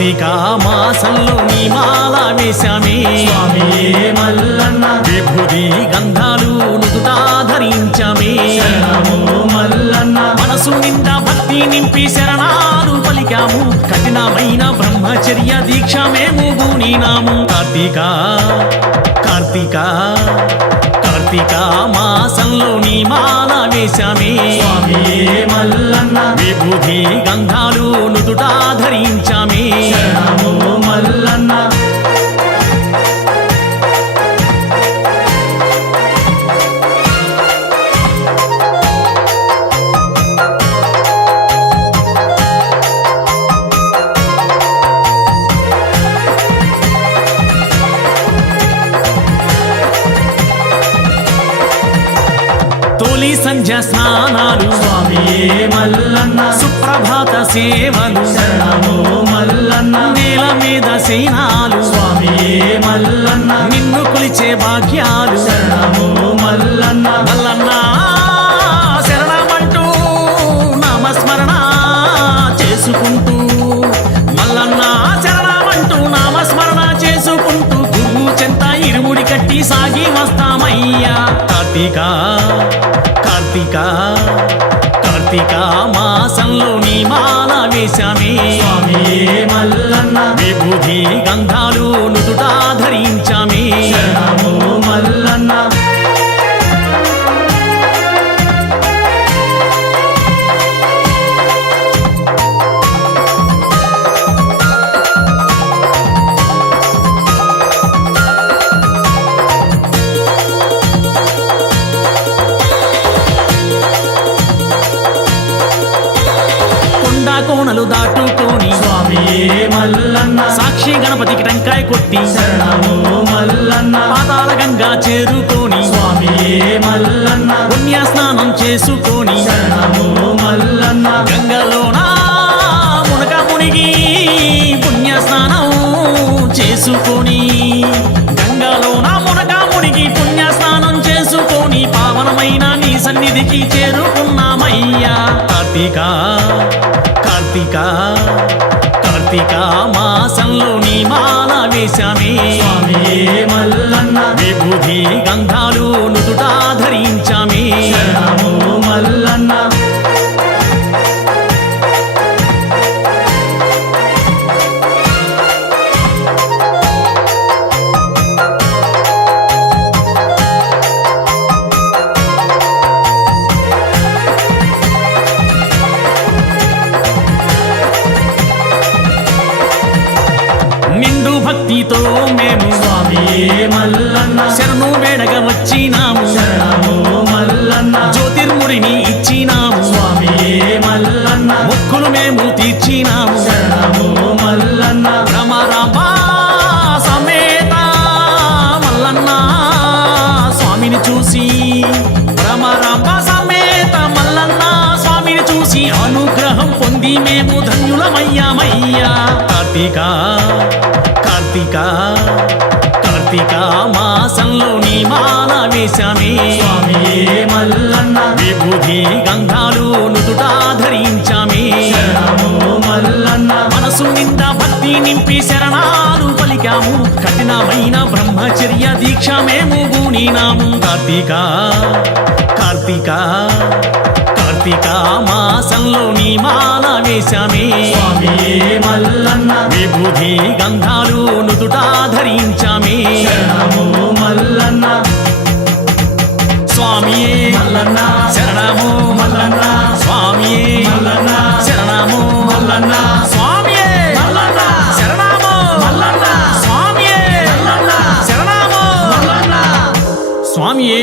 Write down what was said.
కార్తీక మాసంలో నీ మాల వేశామే. మల్లన్న. విభూది గంధాలు నుదుటా ధరించామే. మల్లన్న. మనసు నిండా భక్తి నింపి శరణాలు పలికాము. కఠినమైన బ్రహ్మచర్య దీక్ష మేము బూనినాము కార్తీక కార్తీక కార్తీక మాసంలో నీ మాల వేశామే మల్లన్న? విభూది గంధాలు నుదుటా ధరించామే. సంధ్య స్నానాలు. స్వామియే మల్లన్న. సుప్రభాత సేవలు. శరణము మల్లన్న. నేల మీద సేనాలు. స్వామియే మల్లన్న. నిన్ను కొలిచే భాగ్యాలు. శరణము మల్లన్న. మల్లన్న శరణమంటూ నామస్మరణ చేసుకుంటూ. మల్లన్న శరణమంటూ నామస్మరణ చేసుకుంటూ. గురువు చెంత ఇరుముడి కట్టి సాగి వస్తామయ్యా. కార్తీక కార్తీక కార్తీక మాసంలో నీ మాల వేశామే స్వామియే మల్లన్న విభూది గంధాలు నుదుటా ధరించామే. మల్లన్న. కోణలు దాటుకొని మల్లన్న. సాక్షి గణపతికి టెంకాయ కొట్టి శరణము మల్లన్న. పాతాల గంగా చేరుకొని మల్లన్న. పుణ్య స్నానం చేసుకొని శరణము మల్లన్న. గంగలోన మునక మునిగి పుణ్య స్నానం చేసుకొని గంగలోన మునక మునిగి పుణ్య స్నానం చేసుకొని పావనమైన సన్నిధికి చేరుకున్నామయ్యా. కార్తీక కార్తీక కార్తీక మాసంలో నీ మాల వేశామే. మల్లన్న విభూది గంధాలు నుదుటా ధరించామే. మల్లన్న. భక్తితో మేము చూసి అనుగ్రహం పొంది మేము ధన్యులమయ్యామయ్యా కార్తీక కార్తీక కార్తీక మాసంలో నీ మాల వేశామే. స్వామియే మల్లన్న విభూది గంధాలు నుదుటా ధరించామే. మల్లన్న. మనసు నిండా భక్తి నింపి శరణాలు పలికాము. కఠినమైన బ్రహ్మచర్య దీక్ష మేము బూనినాము కార్తీక కార్తీక కార్తీక మాసంలో నీ మాల వేశామే మల్లన్న. విభూది గంధాలు నుదుటా ధరించామే మల్లన్న. స్వామియే మల్లన్న. శరణము మల్లన్న. స్వామియే మల్లన్న. శరణము మల్లన్న. స్వామియే మల్లన్న. శరణము మల్లన్న. స్వామియే మల్లన్న. శరణము మల్లన్న. స్వామియే